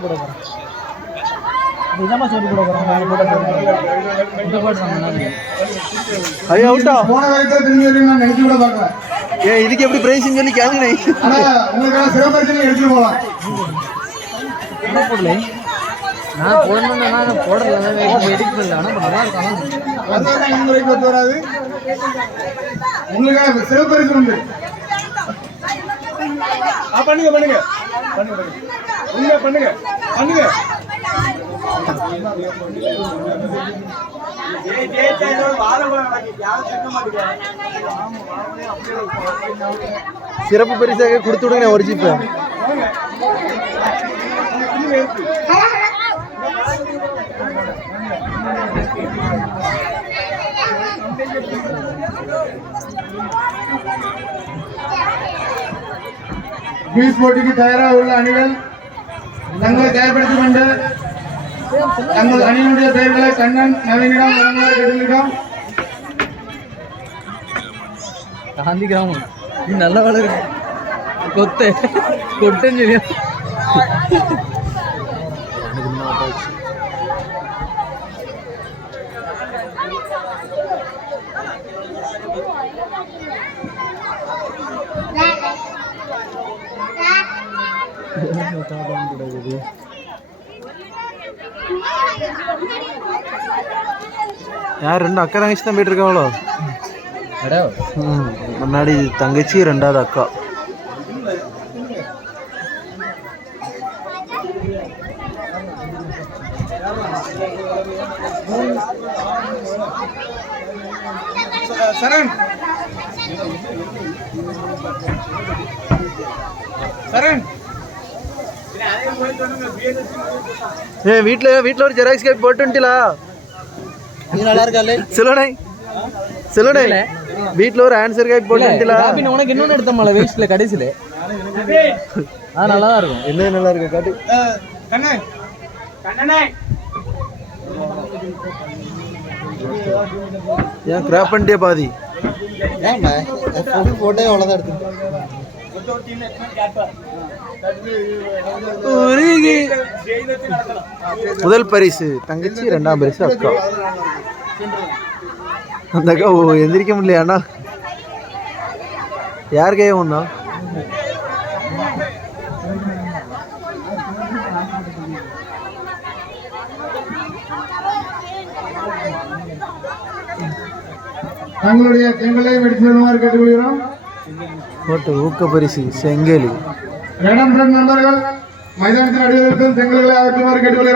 சோட்டி போட போகிறேன் இதாம்மா சோட்டி போட போகிறேன் நாலு போட போகிறேன் இந்த போட்டு வாங்க ஐயோ அவுட்டா போன வரைக்கும் திரும்பி வரைக்கும் நான் நினைச்சு கூட பார்க்கல. ஏ இதுக்கு எப்படி பிரைஸ்ன்னு சொல்லி கேளுங்கண்ணே ஆனா உங்களுக்கான சிறப்பரிசனை எடுத்துட்டு போகலாம் என்ன போடல? நான் போடணும்னா நான் போடல. எடிட் பண்ணல ஆனால் நல்லா இந்த முறைக்கு ஒத்து வராது. உங்களுக்கான சிறப்பரிசு உண்டு. ஆ, பண்ணுங்க பண்ணுங்க. பண்ணுங்க பண்ணுங்க பண்ணுங்க பண்ணுங்க சிறப்பு பரிசாக கொடுத்து விடுங்க ஒரு ஜிப்பு. குயிஸ் போட்டிக்கு தயாராக உள்ள அணிகள் தங்களை தயார்படுத்திக் கொண்டு தங்கள் அணியினுடைய பெயர்களை கண்ணன் நவீனிடம் வழங்குமாறு கேட்டுக்கொள்கிறோம் காந்தி கிராமம். இது நல்ல வேலை இருக்கு யார் ரெண்டு அக்கா தங்கச்சி தான் போயிட்டு இருக்காங்களோ முன்னாடி தங்கச்சி ரெண்டாவது அக்கா. சரண். சரண். ஏ வீட்ல வீட்ல ஒரு ஜெராக்ஸ் கேட் போட்டு வந்துட்டீங்களா நீ நல்லா இருக்காலே சொல்லுடே. சொல்லுடே. வீட்ல ஒரு ஆன்சர் கேட் போட்டு வந்துட்டீங்களா பின்ன உனக்கு இன்னொன்று எடுத்தோம்ல வேஸ்ட்ல கடைசியில். ஆ நல்லா தான் இருக்கும். என்ன நல்லா இருக்கு காட்டு. கண்ணனே. ஏன் கிராப் பண்ணிட்டே பாதி? போட்டே அவ்வளோதான் எடுத்து உருகி. முதல் பரிசு தங்கச்சி ரெண்டாம் பரிசு அக்கா அந்த அக்கா ஓ, எந்திரிக்க முடியல அண்ணா யார் கையா ஒண்ணா தங்களுடைய செங்கலை வெடித்து வருமாறு கேட்டுக்கொள்கிறோம் போட்டு ஊக்க பரிசு செங்கேலி. இடம் பெறும் நண்பர்கள் மைதானத்தில் அடிவதற்கும் செங்கல்களை அகற்றுமாறு கேட்டுக்கொள்கிறோம்